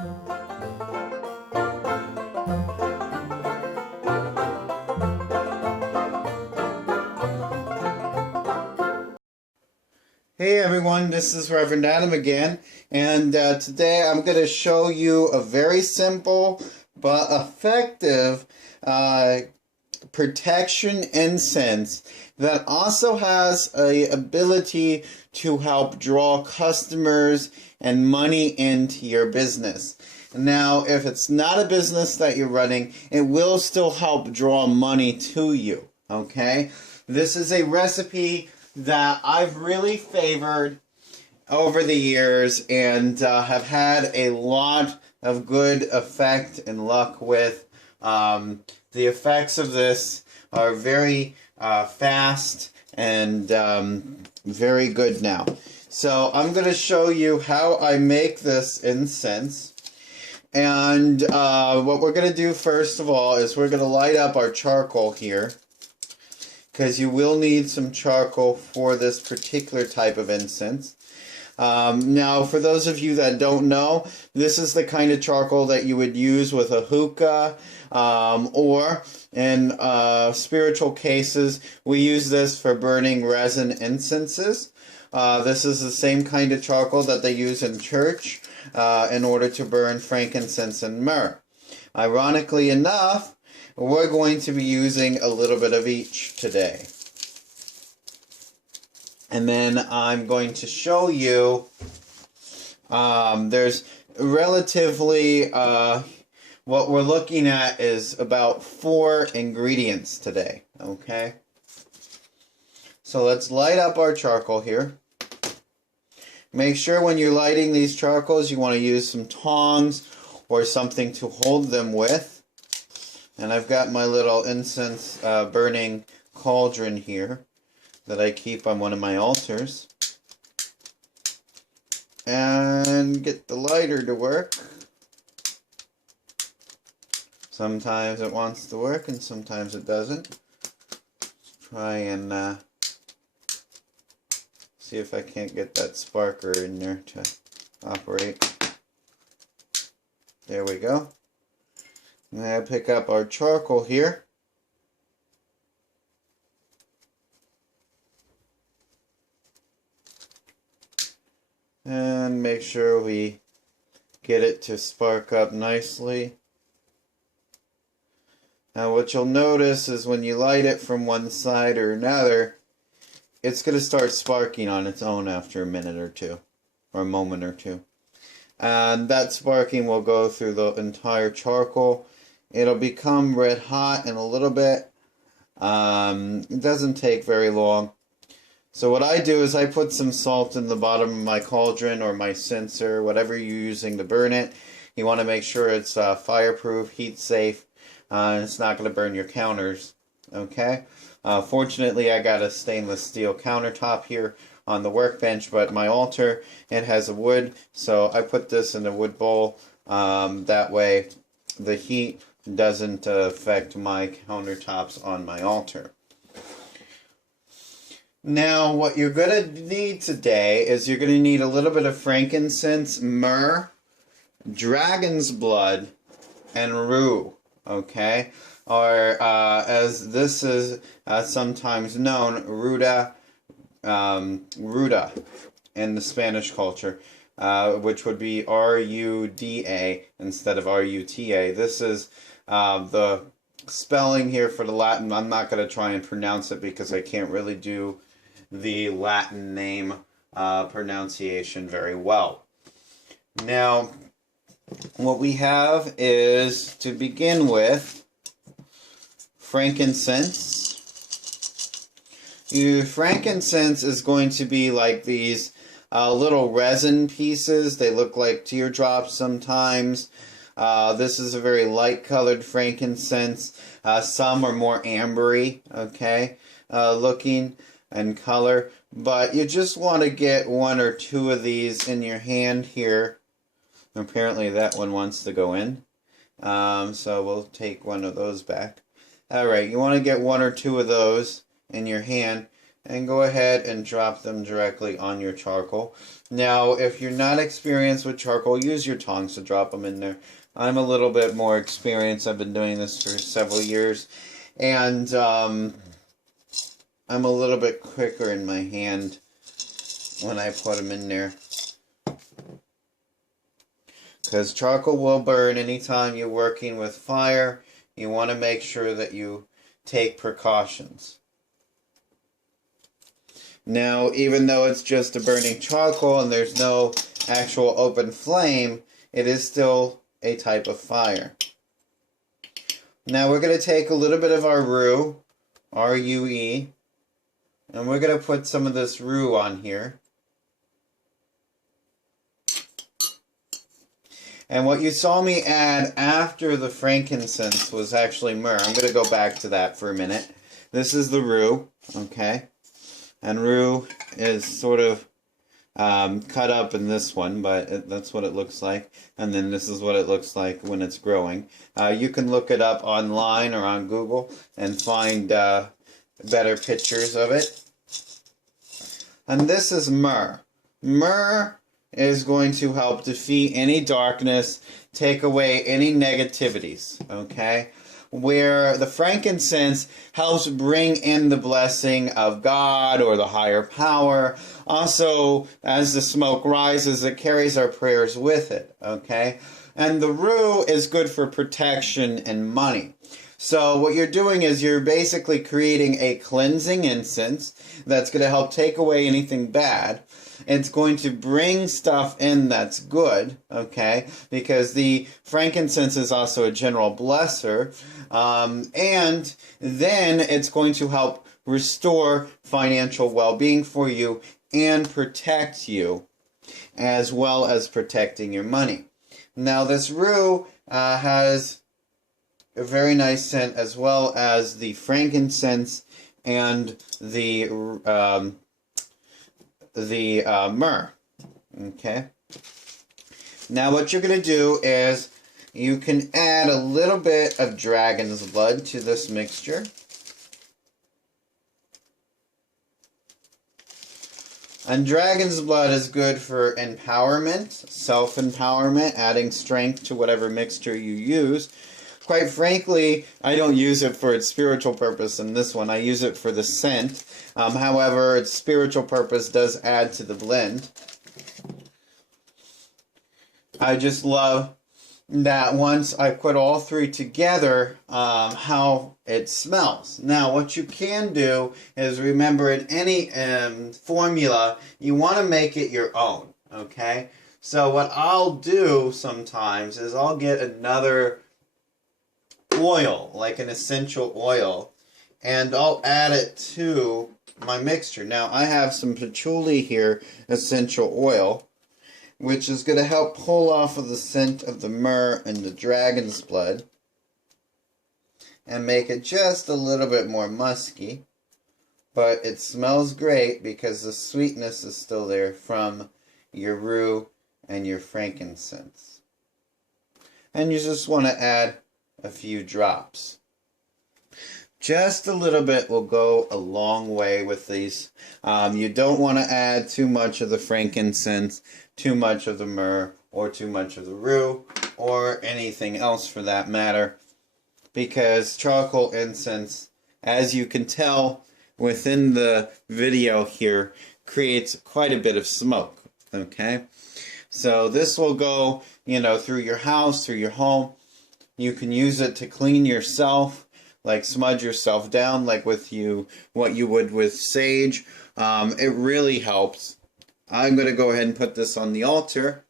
Hey everyone, this is Reverend Adam again, and today I'm going to show you a very simple but effective protection incense that also has a ability to help draw customers and money into your business. Now, if it's not a business that you're running, it will still help draw money to you, okay? This is a recipe that I've really favored over the years and have had a lot of good effect and luck with. The effects of this are very fast and very good now. So I'm going to show you how I make this incense. And what we're going to do first of all is we're going to light up our charcoal here, because you will need some charcoal for this particular type of incense. Now, for those of you that don't know, this is the kind of charcoal that you would use with a hookah, or in spiritual cases, we use this for burning resin incenses. This is the same kind of charcoal that they use in church in order to burn frankincense and myrrh. Ironically enough, we're going to be using a little bit of each today. And then I'm going to show you, there's relatively, what we're looking at is about 4 ingredients today, okay? So let's light up our charcoal here. Make sure when you're lighting these charcoals, you want to use some tongs or something to hold them with. And I've got my little incense burning cauldron here that I keep on one of my altars. And get the lighter to work. Sometimes it wants to work and sometimes it doesn't. Let's try and see if I can't get that sparker in there to operate. There we go. And I pick up our charcoal here. And make sure we get it to spark up nicely. Now what you'll notice is when you light it from one side or another, it's going to start sparking on its own after a minute or two, or a moment or two. And that sparking will go through the entire charcoal. It'll become red hot in a little bit. It doesn't take very long. So what I do is I put some salt in the bottom of my cauldron or my censer, whatever you're using to burn it. You want to make sure it's fireproof, heat safe, and it's not going to burn your counters. Okay? Fortunately, I got a stainless steel countertop here on the workbench, but my altar, it has a wood, so I put this in a wood bowl. That way the heat doesn't affect my countertops on my altar. Now, what you're going to need today is you're going to need a little bit of frankincense, myrrh, dragon's blood, and rue, okay? Or, as this is sometimes known, ruda in the Spanish culture, which would be R-U-D-A instead of R-U-T-A. This is the spelling here for the Latin. I'm not going to try and pronounce it because I can't really do the Latin name pronunciation very well. Now, what we have is, to begin with, frankincense. Frankincense is going to be like these little resin pieces. They look like teardrops sometimes. This is a very light colored frankincense. Some are more ambery, okay, looking and color. But you just want to get 1 or 2 of these in your hand here. Apparently that one wants to go in. So we'll take 1 of those back. Alright, you want to get 1 or 2 of those in your hand. and go ahead and drop them directly on your charcoal. Now, if you're not experienced with charcoal, use your tongs to drop them in there. I'm a little bit more experienced. I've been doing this for several years, and I'm a little bit quicker in my hand when I put them in there. Because charcoal will burn anytime you're working with fire. You want to make sure that you take precautions. Now, even though it's just a burning charcoal and there's no actual open flame, it is still a type of fire. Now we're going to take a little bit of our rue, R-U-E, and we're going to put some of this rue on here. And what you saw me add after the frankincense was actually myrrh. I'm going to go back to that for a minute. This is the rue, okay? And rue is sort of cut up in this one, but that's what it looks like. And then this is what it looks like when it's growing. You can look it up online or on Google and find better pictures of it. And this is myrrh. Myrrh is going to help defeat any darkness, take away any negativities, okay? Where the frankincense helps bring in the blessing of God or the higher power. Also, as the smoke rises, it carries our prayers with it, okay? And the rue is good for protection and money. So what you're doing is you're basically creating a cleansing incense that's going to help take away anything bad. It's going to bring stuff in that's good, okay? Because the frankincense is also a general blesser. And then it's going to help restore financial well-being for you and protect you, as well as protecting your money. Now, this rue has a very nice scent, as well as the frankincense and the myrrh. Okay. Now what you're going to do is you can add a little bit of dragon's blood to this mixture. And dragon's blood is good for empowerment, self-empowerment, adding strength to whatever mixture you use. Quite frankly, I don't use it for its spiritual purpose in this one. I use it for the scent. However, its spiritual purpose does add to the blend. I just love that once I put all three together, how it smells. Now, what you can do is remember in any formula, you want to make it your own, okay? So what I'll do sometimes is I'll get another oil, like an essential oil, and I'll add it to my mixture. Now I have some patchouli here, essential oil, which is going to help pull off of the scent of the myrrh and the dragon's blood and make it just a little bit more musky, but it smells great because the sweetness is still there from your rue and your frankincense. And you just want to add a few drops. Just a little bit will go a long way with these. You don't want to add too much of the frankincense, too much of the myrrh, or too much of the rue, or anything else for that matter, because charcoal incense, as you can tell within the video here, creates quite a bit of smoke, okay? So this will go, through your house, through your home. You can use it to clean yourself, like smudge yourself down, like what you would with sage. It really helps. I'm going to go ahead and put this on the altar.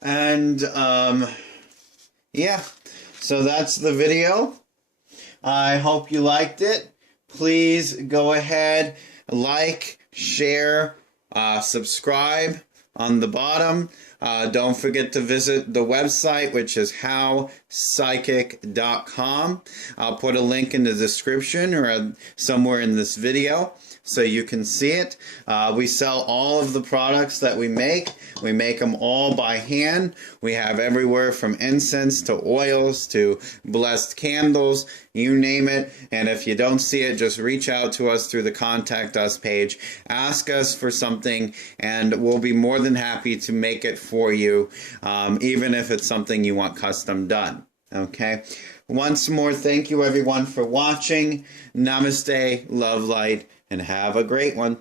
And, yeah, so that's the video. I hope you liked it. Please go ahead, like, share, subscribe on the bottom. Don't forget to visit the website, which is howpsychic.com. I'll put a link in the description or somewhere in this video. so you can see it. We sell all of the products that we make. We make them all by hand. We have everywhere from incense to oils to blessed candles, you name it. And if you don't see it, just reach out to us through the Contact Us page. Ask us for something, and we'll be more than happy to make it for you, even if it's something you want custom done. Okay? Once more, thank you everyone for watching. Namaste, love, light, and have a great one.